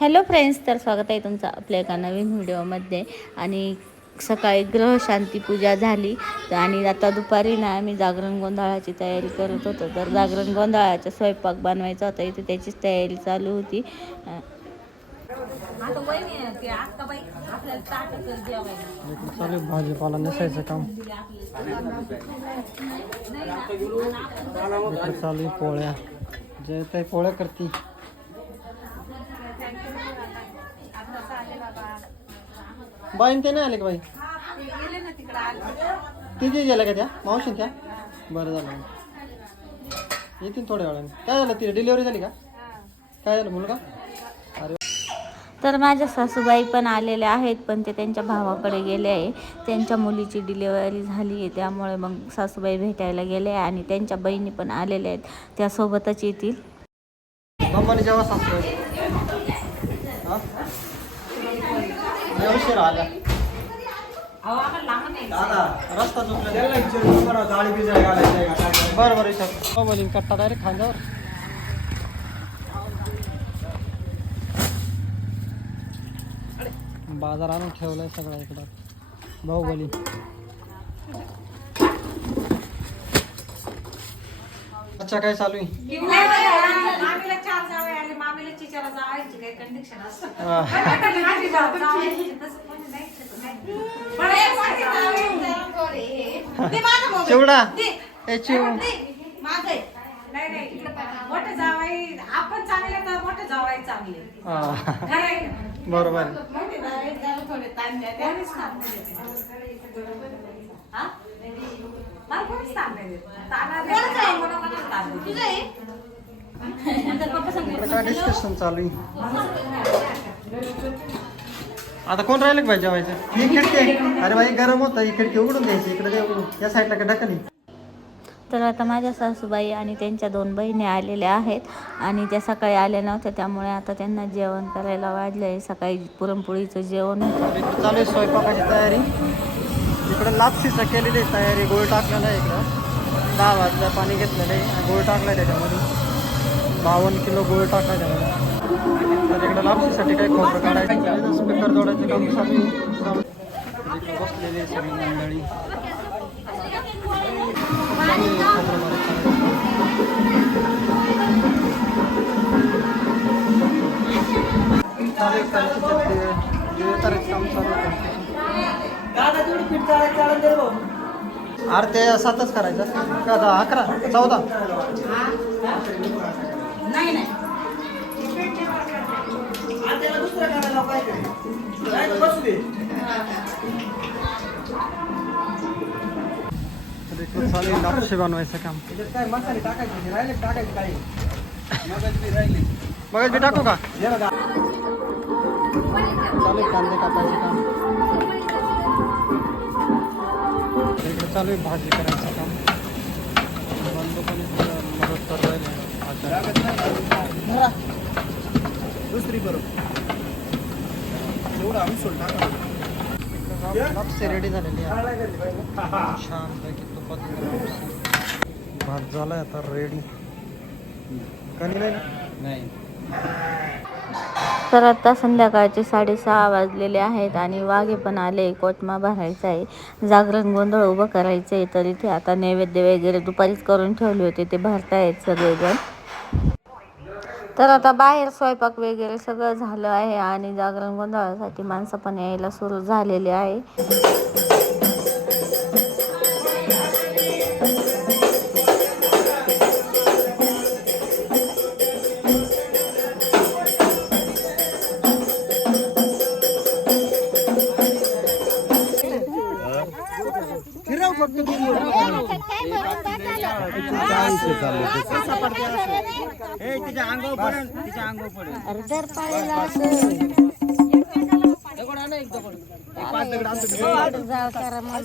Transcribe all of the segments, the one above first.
Hello friends तर स्वागत आहे तुमचं आपल्या एका नवीन व्हिडिओमध्ये. आणि सकाळी ग्रह शांती पूजा झाली. तर आणि आता दुपारी ना आम्ही जागरण गोंधळाची तयारी करत होतो. तर जागरण गोंधळाचा स्वयंपाक बनवायचा होता. इथे त्याचीच तयारी चालू होती. भाजीपाला नेसायचं काम. चालू पोळ्या. जे ते पोळ्या करते. बाईन ते नाही आले का बाई? तिथे गेल्या का त्या? मावशी त्या? बरं झालं. येतील थोड्या वेळाने. काय झालं ती डिलिव्हरी झाली का? काय झालं? मुलगा? तर माझ्या सासूबाई पण आलेल्या आहेत पण ते त्यांच्या भावाकडे गेले आहे. त्यांच्या मुलीची डिलिव्हरी झाली आहे त्यामुळे मग सासूबाई भेटायला गेले आहे आणि त्यांच्या बहिणी पण आलेल्या आहेत. त्यासोबतच येतील. चुकला. बरं बरं विचार हो कट्टा डायरेक्ट खांद्यावर. बाजार आणून ठेवलाय सगळा इकडं. बाहुबली अच्छा काय चालू आहे मामीला चार जावे आले काही असतं हा. चिवडा. ए चिव. नाही नाही. मोठे जावाई आपण चांगले तर मोठे जावाई चांगले हा आहे? बरोबर मोठे जावई जरा थोडे ताण द्या त्यानेच ताण नाही देत. हा? मला कोणीच ताण नाही देत. कोणाला ताण देत. इकडे काय डिस्कशन चालू आहे? आता कोण राहिलं भाई जेवायचं? ही खिडकी. अरे भाई गरम होतं. ही खिडकी उघडून द्यायची. इकडे दे उघडून या साईडला का ढकली? तर आता माझ्या सासूबाई आणि त्यांच्या दोन बहिणी आलेल्या आहेत आणि त्या सकाळी आल्या नव्हत्या त्यामुळे आता त्यांना जेवण करायला वाढलं आहे सकाळी पुरणपोळीचं जेवण होतं. चालू आहे स्वयंपाकाची तयारी? इकडे लापसीचं केलेली तयारी. गोळ टाकलेला आहे इकडं. दहा वाजता पाणी घेतलेलं आहे. गोळ टाकला आहे त्याच्यामध्ये. बावन्न किलो गोळ टाकायचा त्याच्यामध्ये तर इकडे लापशीसाठी काही खोबरं काढायचं. स्पीकर जोडायचं काम चालू आहे. बसलेली सगळी मंडळी. चालू ते अरे ते सातच करायचं. का अकरा चौदा? नाही नाही. तर इकडं चालू आहे लापशी बनवायचं काम. मग बी टाकू का? चालू कांदे कापायचं काम. इकडे चालू आहे भाजी करायचं काम बंधू पण इकडं मदत कर दुसरी बरोबर लापसी रेडी झालेली छानपैकी तुपात भात झालाय आता रेडी कणी नाही तर आता संध्याकाळचे साडेसहा वाजलेले आहेत आणि वाघे पण आले कोटमा भरायचा आहे जागरण गोंधळ उभं करायचं आहे तर इथे आता नैवेद्य वगैरे दुपारीच करून ठेवले होते ते भरतायत सगळेजण. तर आता बाहेर स्वयंपाक वगैरे सगळं झालं आहे आणि जागरण गोंधळासाठी माणसं पण यायला सुरू झालेली आहे. अरे जर पाहिलं असेल हो, जाऊ करा मग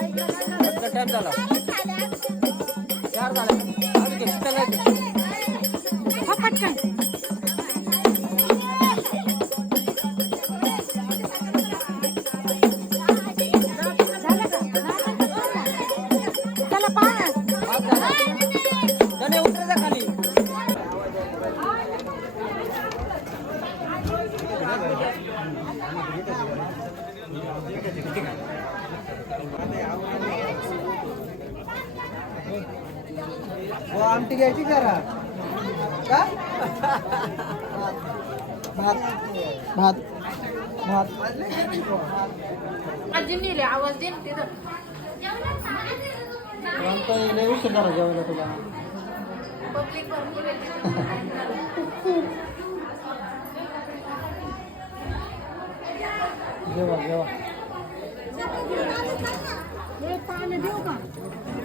टाइम झाला चार झाला अजून घे, चला इथे. हात झाला. गणे, उतर जा खाली आमटी घ्यायची जरा. का? भात. भात. भात. आवाज दे उशीर झाला जेवायला तुला. जेवा जेवा.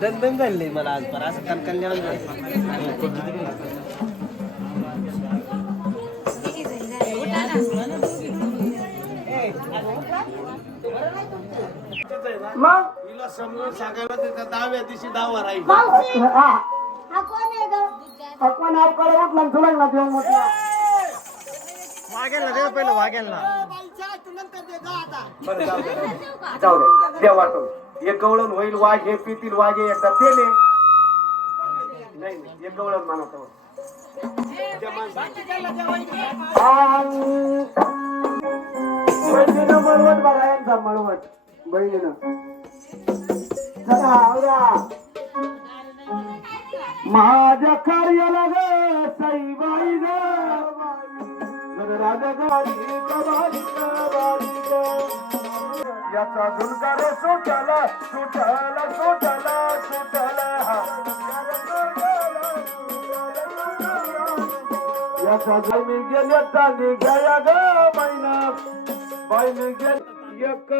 दणदण झाली मला आज पण. असं कणकण हिला समजून सांगायला त्याच्या दहाव्या दिवशी दहावा राहील. वाघेल ना दे पहिलं वाघेल ना बरं, जाऊ दे. जाऊ दे. देव वाटून एक गवळण होईल वाघ हे पितील वाघे एकदा पेले नाही. नाही एक गवळण म्हणत आहोत. बहिणीनं मळवट बघा यांचा मळवट बहिणीनं. चला आवरा. माझ्या कार्याला ग साईबाई ग. राजा गाडी गवाडी याचा झुलकार सुटला सुटला सुटला सुटला. हा. याचा जमी गेल्या तांदी गया ग महिना बाईने गेल एक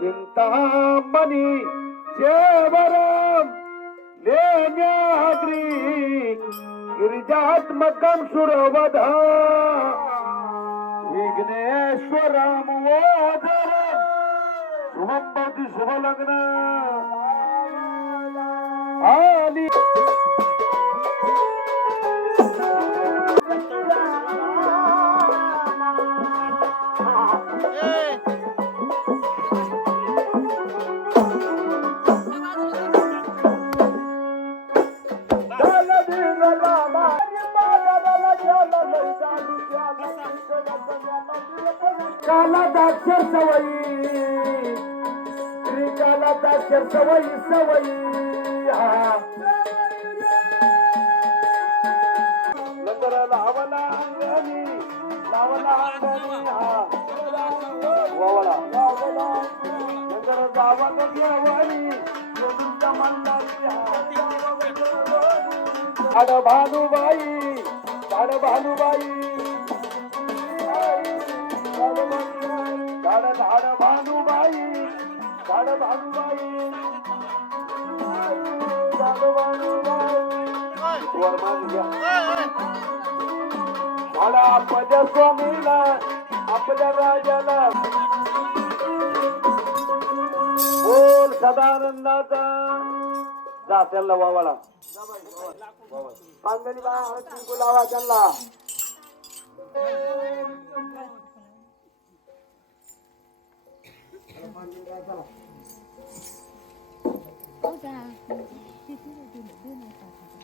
चिंतामणी शेवरम लेण्याद्री गिरिजात्मकम सुरवधा. विघ्नेश्वरं वोदरं शुभं भवति शुभलग्न। आली सवयी सवयी हा. नंतर लावला अंगणी लावला अंगणी हा. वावला नंतर गावात गोविंद भानुबाई भानुबाई झाड आपल्या स्वामीला आपल्या राजाला बोल सदानंदाचा जा त्यांना वावाला पांगणी बा चिंकू लावा त्यांना Thank you.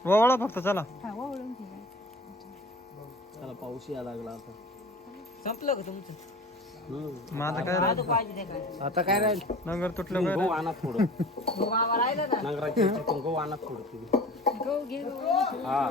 वळा फक्त चला. त्याला पाऊस यायला लागला आता. संपलं का तुमचं? मग आता काय राहील? आता काय राहील? नगर तुटलं काय? गहू आणा थोडं राहिलं नांगराची गहू आणा थोडं तुम्ही हा.